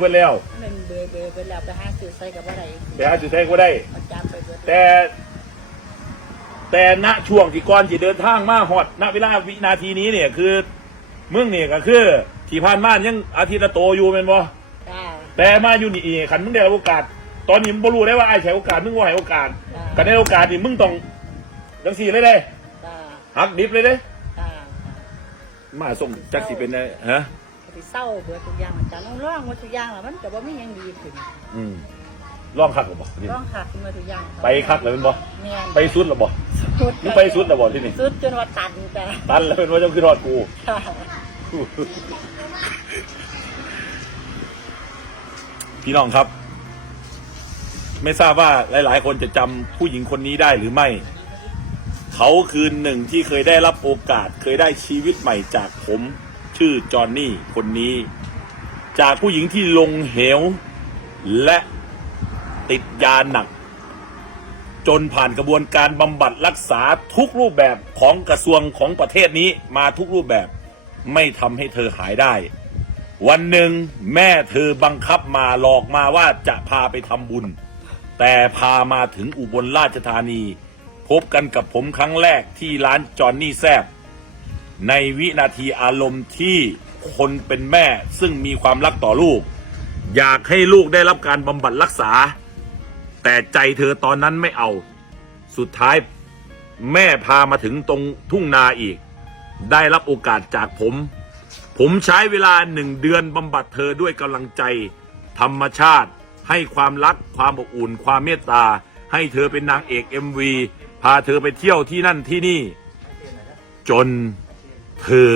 เพิ่นแล้วเล่นเบอร์เบอร์ไปแล้วไปหาซื้อใส่กับว่าไรแต่อาจจะใช้ก็ได้ เอาจับไปเบิดแต่ แต่ณช่วงที่ก่อนที่เดินทางมาฮอดณเวลาวินาทีนี้เนี่ยคือมึงเนี่ยก็คือที่ผ่านมายังอาทิตย์ละโตอยู่แม่นบ่จ้าแต่มาอยู่นี่อีกคันมึงได้รับโอกาส ตอนนี้มึงบ่รู้ได้ว่าไอ้ายใช้โอกาสมึงบ่ให้โอกาสจ้ากันได้โอกาสนี่มึงต้องจังสี่เลยเด้จ้าหักดิบเลยเด้จ้ามาส่งจักสิเป็นไงฮะ ไปเศร้าเบิดทุกอย่างอาจารย์ร้องหมดทุกอย่างแล้วมันก็บ่มีหยังดีขึ้นอืมลองคักหรือบ่ร้องคักขึ้นมาทุกอย่างไปคักเลยเป็นบ่แม่นไปสุดหรือบ่สุดมึงไปสุดหรือบ่ที่นี่สุดจนว่าตันจ้ะตันแล้วเป็นว่าจะขึ้นรอดกูจ้าพี่น้องครับ ไม่ทราบว่าหลาย ๆ คนจะจำผู้หญิงคนนี้ได้หรือไม่ เขาคือหนึ่งที่เคยได้รับโอกาส เคยได้ชีวิตใหม่จากผม ชื่อจอห์นนี่คนนี้ จากผู้หญิงที่ลงเหว และติดยาหนัก จนผ่านกระบวนการบำบัดรักษาทุกรูปแบบของกระทรวงของประเทศนี้มาทุกรูปแบบไม่ทำให้เธอหายได้ วันหนึ่งแม่เธอบังคับมาหลอกมาว่าจะพาไปทำบุญ แต่พามาถึงอุบลราชธานี พบกันกับผมครั้งแรกที่ร้านจอห์นนี่แซบ ในวินาทีอารมณ์ที่คนเป็นแม่ซึ่งมีความรักต่อลูก อยากให้ลูกได้รับการบำบัดรักษา แต่ใจเธอตอนนั้นไม่เอา สุดท้ายแม่พามาถึงตรงทุ่งนาอีก ได้รับโอกาสจากผม ผมใช้เวลาหนึ่งเดือนบำบัดเธอด้วยกำลังใจ ธรรมชาติ ให้ความรักความอบอุ่น ความเมตตา ให้เธอเป็นนางเอกเอ็มวีพาเธอไปเที่ยวที่นั่นที่นี่ จน เธอ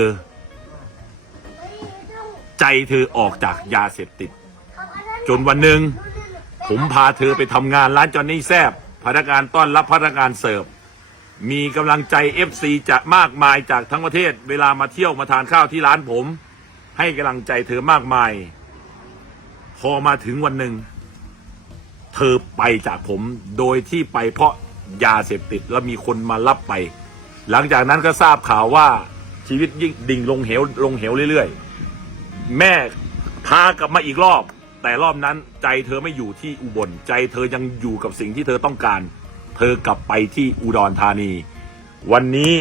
ใจเธอออกจากยาเสพติด จนวันหนึ่งผมพาเธอไปทำงานร้านจอนนี่แซบพนักงานต้อนรับพนักงานเสิร์ฟมีกำลังใจ FC จะมากมายจากทั้งประเทศ เวลามาเที่ยวมาทานข้าวที่ร้านผม ให้กำลังใจเธอมากมาย พอมาถึงวันหนึ่ง เธอไปจากผมโดยที่ไปเพราะยาเสพติดแล้วมีคนมารับไป หลังจากนั้นก็ทราบข่าวว่า ชีวิตยิ่งดิ่งลงเหวลงเหวเรื่อยๆ แม่พากลับมาอีกรอบ แต่รอบนั้นใจเธอไม่อยู่ที่อุบลใจเธอยังอยู่กับสิ่งที่เธอต้องการ เธอกลับไปที่อุดรธานี วันนี้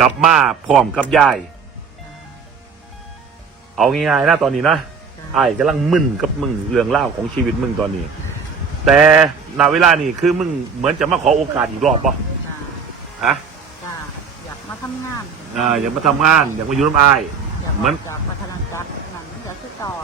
กลับมาพร้อมกับยาย เอาง่ายๆนะตอนนี้นะไอ้ายกำลังมึนกับมึงเรื่องเล่าวของชีวิตมึงตอนนี้ แต่ณเวลานี้คือมึงเหมือนจะมาขอโอกาสอีกรอบป่ะจ้าฮะจ้าอยากมา ทำงานอ่าอยากมาทำงานอยากมาอยู่น้ำอ้าย อยากเหมือนจากวัฒนจักรนั่นมันจะคือต่อ